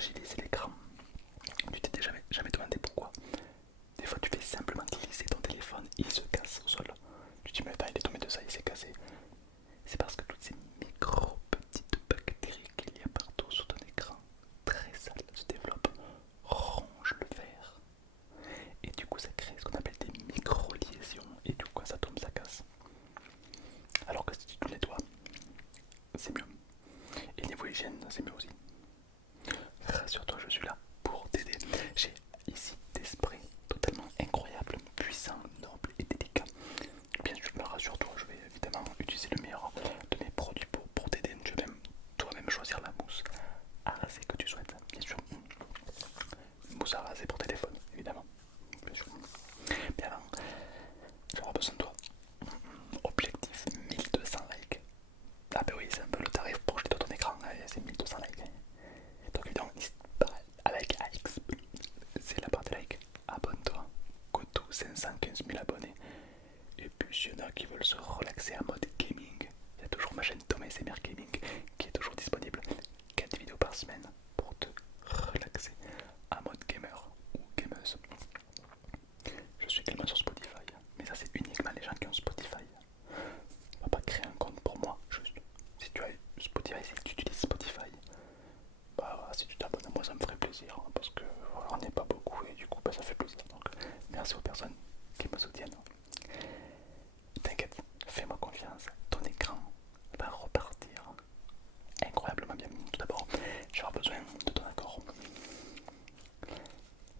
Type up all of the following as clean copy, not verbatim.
fragiliser l'écran. Tu t'es jamais demandé pourquoi? Des fois tu fais simplement glisser ton téléphone, il se casse au sol. Tu te dis mais attends, il est tombé de ça, il s'est cassé. C'est parce que toutes ces micro petites bactéries qu'il y a partout sur ton écran, très sales, se développent, rongent le verre. Et du coup ça crée ce qu'on appelle des micro-liaisons. Et du coup quand ça tombe, ça casse. Alors que si tu le nettoies, c'est mieux. Et niveau hygiène, c'est mieux aussi. Rassure-toi, je suis là pour t'aider. J'ai ici des sprays totalement incroyables, puissants, nobles et délicats. Bien sûr, rassure-toi, je vais évidemment utiliser le meilleur de mes produits pour t'aider. Tu vas même toi-même choisir la mousse à raser que tu souhaites. Bien sûr, une mousse à raser pour téléphone, évidemment. Bien sûr. Mais avant, j'aurai besoin de toi. Objectif 1200 likes. Ah bah oui, c'est un peu le tarif pour jeter ton écran, c'est 1200 likes. Donc évidemment, n'hésite pas à like AX, c'est la part des likes. Abonne-toi, Koto 515 000 abonnés. Et puis s'il y en a qui veulent se relaxer en mode gaming, il y a toujours ma chaîne Thomas SMR Gaming qui est toujours disponible. 4 vidéos par semaine pour te relaxer en mode gamer ou gameuse. Je suis également sur Spotify, mais ça c'est uniquement les gens qui ont Spotify. On va pas créer un compte pour moi, juste. Si tu as Spotify, si tu utilises Spotify, bah si tu t'abonnes à moi ça me ferait plaisir, hein, parce que voilà, on n'est pas beaucoup et du coup bah, ça fait plaisir. Donc merci aux personnes qui me soutiennent. T'inquiète, fais-moi confiance, ton écran va repartir incroyablement bien. Tout d'abord, j'aurai besoin de ton accord.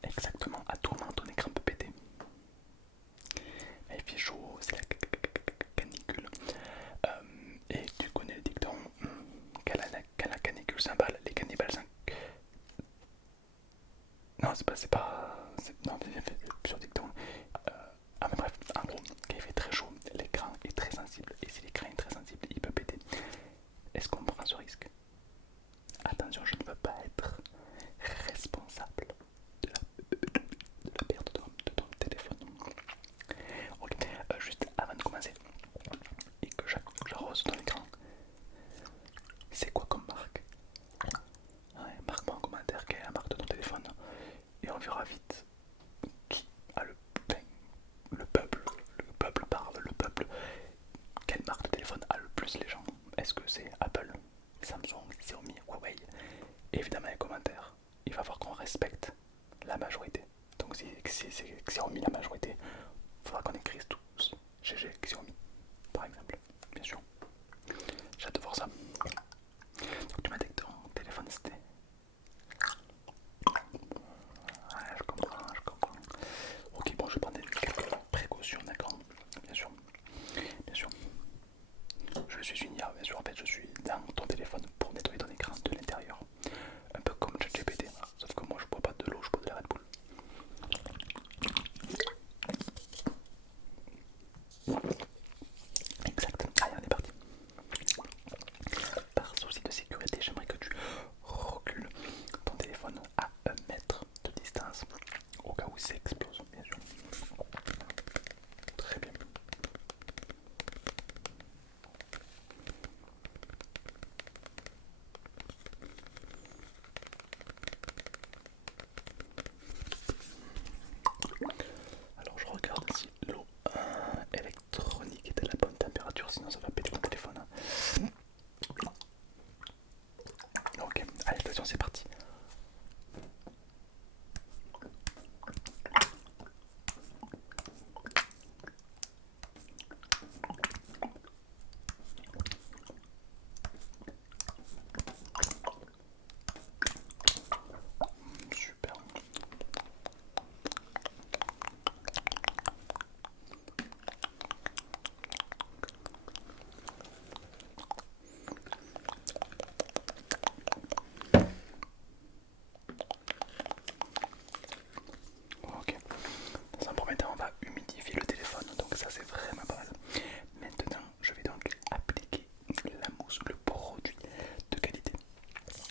Exactement, à tout moment ton écran peut péter. Mais il fait chaud, c'est la canicule. Et tu connais le dicton, quand la canicule s'emballe, les cannibales s'en... Non, non, c'est sur dicton. Ah mais bref, en gros, quand il fait très chaud, l'écran est très sensible. Et si l'écran est très sensible, il peut péter. Est-ce qu'on prend ce risque? Attention, je ne veux pas être responsable de la perte de ton téléphone. Ok, juste avant de commencer, et que j'arrose ton écran, c'est quoi comme marque? Ouais, marque-moi en commentaire quelle est la marque de ton téléphone. Et on verra vite qui a enfin, le peuple parle, le peuple. Quelle marque de téléphone a le plus les gens? Est-ce que c'est Apple, Samsung, Xiaomi, Huawei? Et évidemment les commentaires, il va falloir qu'on respecte la majorité. Donc si c'est Xiaomi la majorité, il faudra qu'on écrive tous GG Xiaomi, par exemple, bien sûr. J'ai hâte de voir ça. Donc tu m'as dit que ton téléphone c'était... Ouais, je comprends, je comprends. Ok, bon, je vais prendre quelques précautions, d'accord? Bien sûr, bien sûr. Je suis une IA, bien sûr, en fait, je suis dans ton téléphone pour nettoyer ton écran de l'intérieur. Un peu comme ChatGPT, sauf que moi je bois pas de l'eau, je bois de la Red Bull. Exact, allez, on est parti. Par souci de sécurité, j'aimerais que tu recules ton téléphone à 1 mètre de distance, au cas où ça explose, bien sûr. Très bien. Alors je regarde si l'eau électronique est à la bonne température, sinon ça va péter ton téléphone. Ok, allez attention, c'est parti. Super. Ok. Dans un premier temps, on va humidifier le téléphone, donc ça c'est vraiment pas mal. Maintenant, je vais donc appliquer la mousse, le produit de qualité.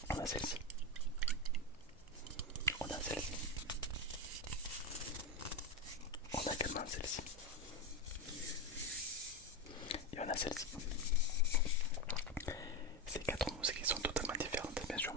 On a celle-ci. On a celle-ci. On a également celle-ci. Et on a celle-ci. Ces 4 mousses qui sont totalement différentes, bien sûr.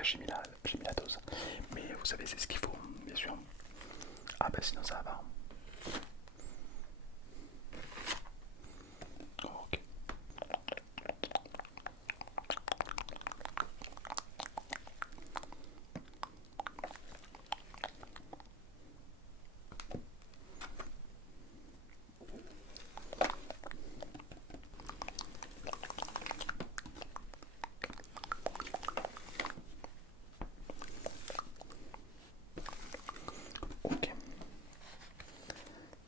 Ouais, j'ai mis la dose. Mais vous savez, c'est ce qu'il faut, bien sûr. Ah bah sinon ça va. Ok. Ok.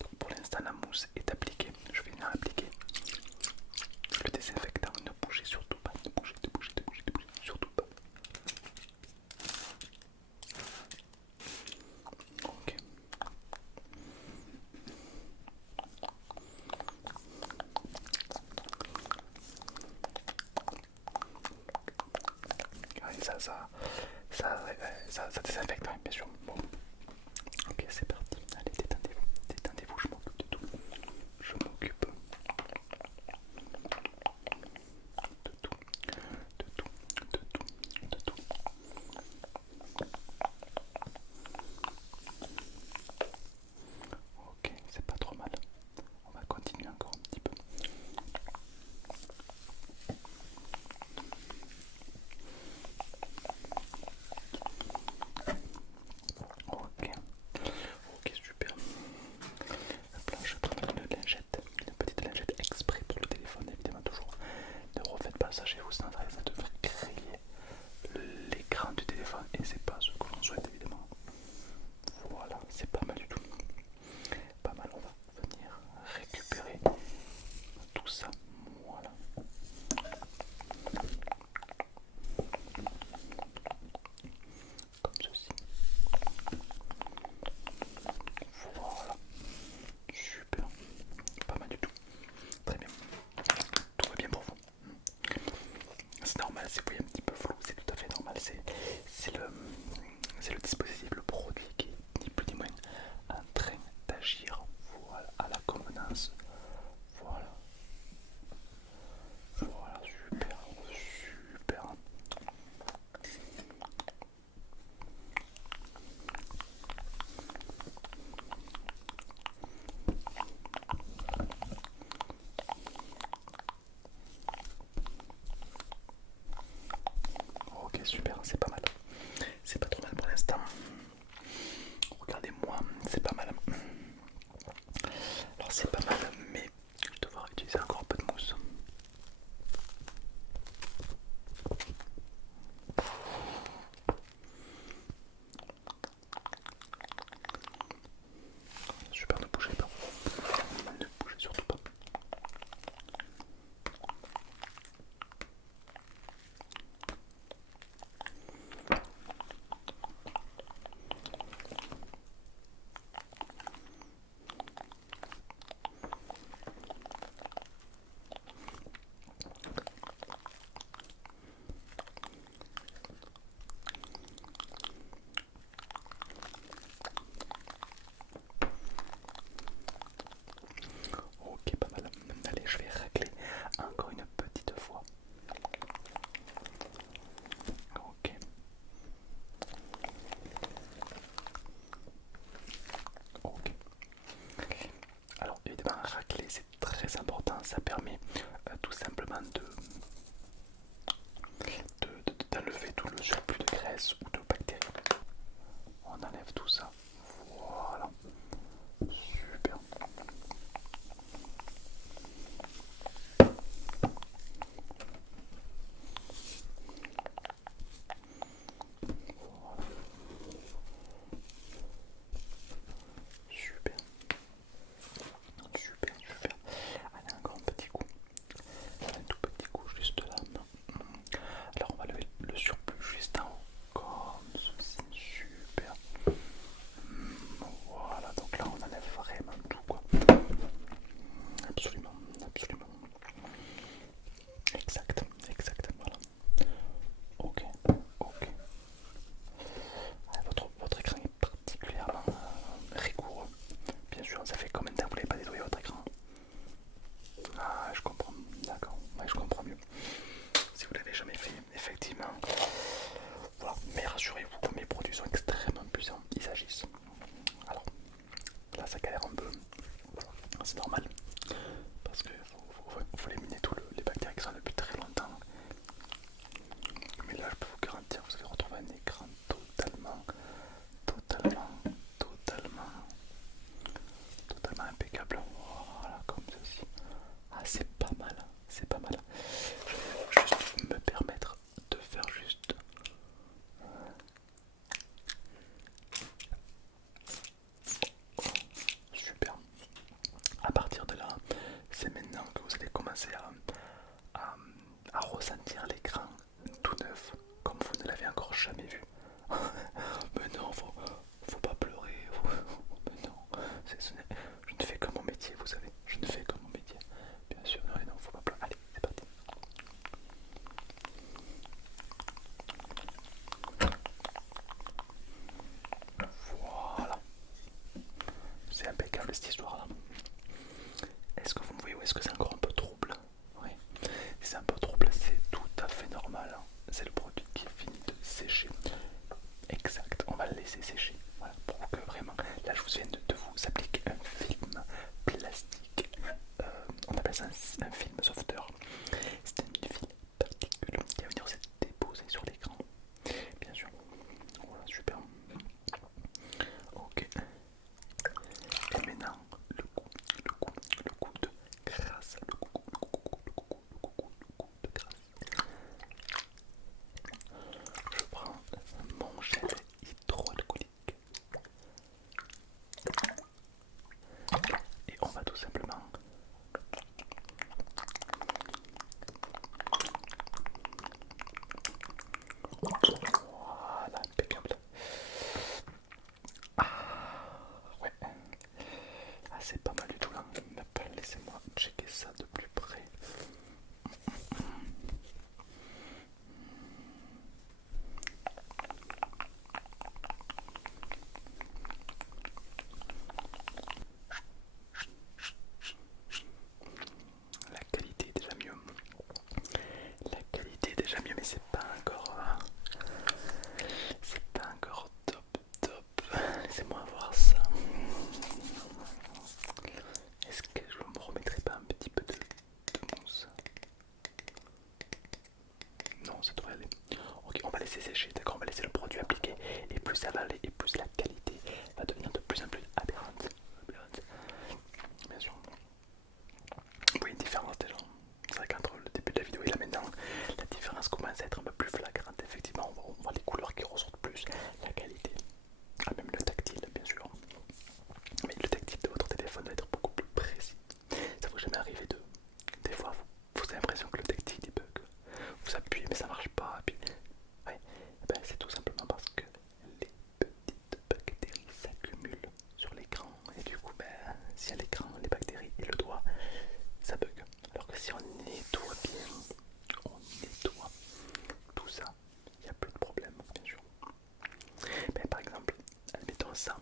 Donc pour l'instant la mousse est appliquée. Je vais venir l'appliquer. Le désinfectant, ne bougez surtout pas. Ne bougez, ne bougez, ne bougez, ne bougez surtout pas. Ok. Ouais, ça désinfecte, hein, bien sûr. Bon. Ok, c'est parti. Allez, détendez-vous. Détendez-vous, je m'occupe de tout. Je m'occupe de tout. De tout. De tout. De tout. Ok, c'est pas trop mal. On va continuer encore un petit peu. Ok, ok, super. Hop là, je vais prendre une lingette, une petite lingette exprès pour le téléphone, évidemment, toujours. Ne refaites pas ça chez vous, sinon ça devrait griller l'écran du téléphone et c'est pas ce que l'on souhaite, évidemment. Voilà, c'est pas mal du tout. Pas mal, on va venir récupérer tout ça. Voilà. Comme ceci. Voilà. Super. Pas mal du tout. Très bien. Tout va bien pour vous. C'est normal si vous voyez un petit peu flou, c'est tout à fait normal. C'est le dispositif, le produit qui est ni plus ni moins en train d'agir, voilà, à la convenance. Voilà. Voilà, super, super. Ok, super, c'est pas mal. C'est pas trop mal pour l'instant. laisser sécher. Voilà, pour que vraiment, là je vous viens de vous appliquer un film plastique. On appelle ça un film sauveteur. C'est une fine particule qui va venir se déposer sur l'écran. Bien sûr. Voilà, super. Ok. Et maintenant, le coup de grâce. Le coup de grâce. Je prends mon gel hydroalcoolique et on va tout simplement voilà, impeccable. Ah ouais, ah, c'est pas mal du tout là. Laissez-moi checker ça de plus près. La qualité est déjà mieux. La qualité est déjà mieux, mais c'est pas encore. C'est pas encore top. Laissez-moi voir ça. Est-ce que je me remettrai pas un petit peu de mousse? Non, ça devrait aller. Ok, on va laisser sécher, d'accord, on va laisser le produit appliquer. Et plus ça va aller, et plus la qualité va devenir de plus en plus aberrante. Bien sûr. Vous voyez une différence déjà. C'est vrai qu'entre le début de la vidéo et là maintenant, la différence commence à être un peu plus flagrante. Effectivement, on voit les couleurs qui ressortent plus, la qualité, même le tactile, bien sûr. Mais le tactile de votre téléphone doit être beaucoup plus précis. Ça vous est jamais arrivé de. Des fois, vous avez l'impression que le tactile il bug. Vous appuyez, mais ça marche pas. Et puis, ouais, ben, c'est tout simplement parce que les petites bactéries s'accumulent sur l'écran. Et du coup, ben, si à l'écran, les bactéries et le doigt, ça bug. Alors que si on nettoie bien, on nettoie tout ça, il n'y a plus de problème, bien sûr. Mais par exemple, admettons ça,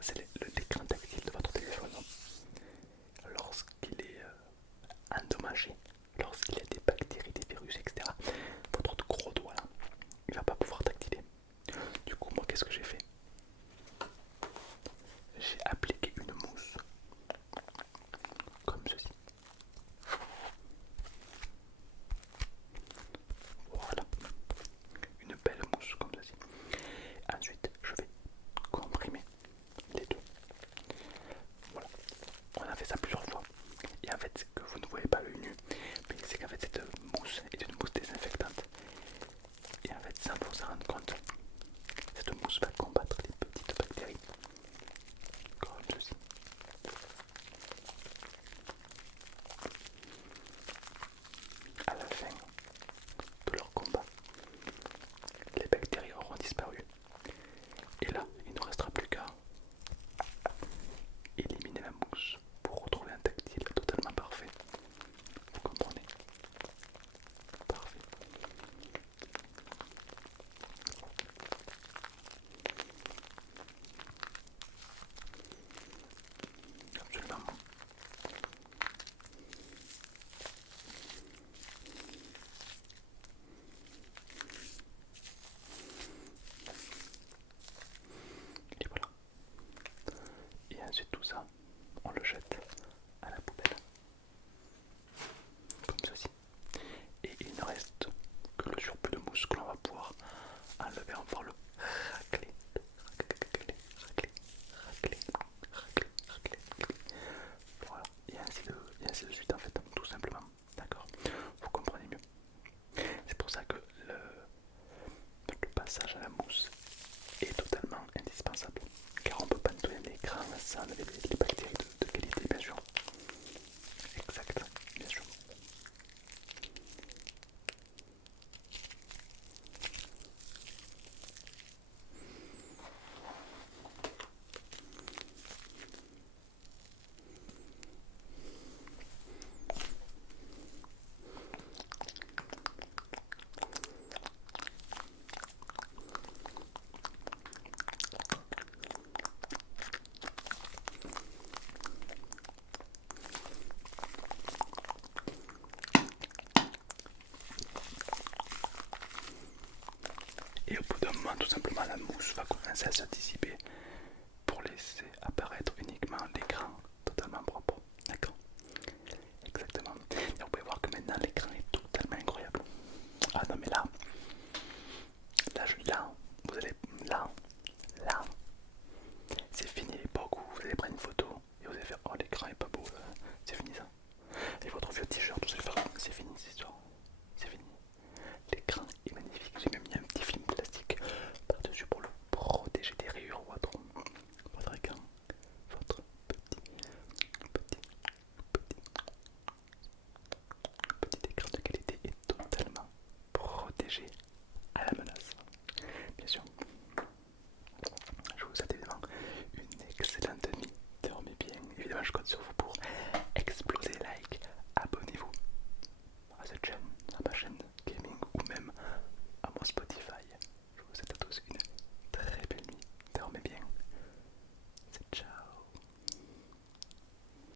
c'est l'écran tactile de votre téléphone. Lorsqu'il est endommagé, lorsqu'il y a des bactéries, des virus, etc., votre gros doigt là, il va pas pouvoir tactiler. Du coup, moi, qu'est-ce que j'ai fait? J'ai appliqué une mousse comme ceci. Voilà, une belle mousse comme ceci. Ensuite, je vais comprimer les deux. Voilà, on a fait ça plusieurs fois. Et en fait, ce que vous ne voyez pas à l'œil nu, mais c'est qu'en fait, cette mousse est une mousse désinfectante. Et en fait, sans vous en rendre compte, cette mousse va combattre la mousse va commencer à se dissiper pour laisser apparaître uniquement l'écran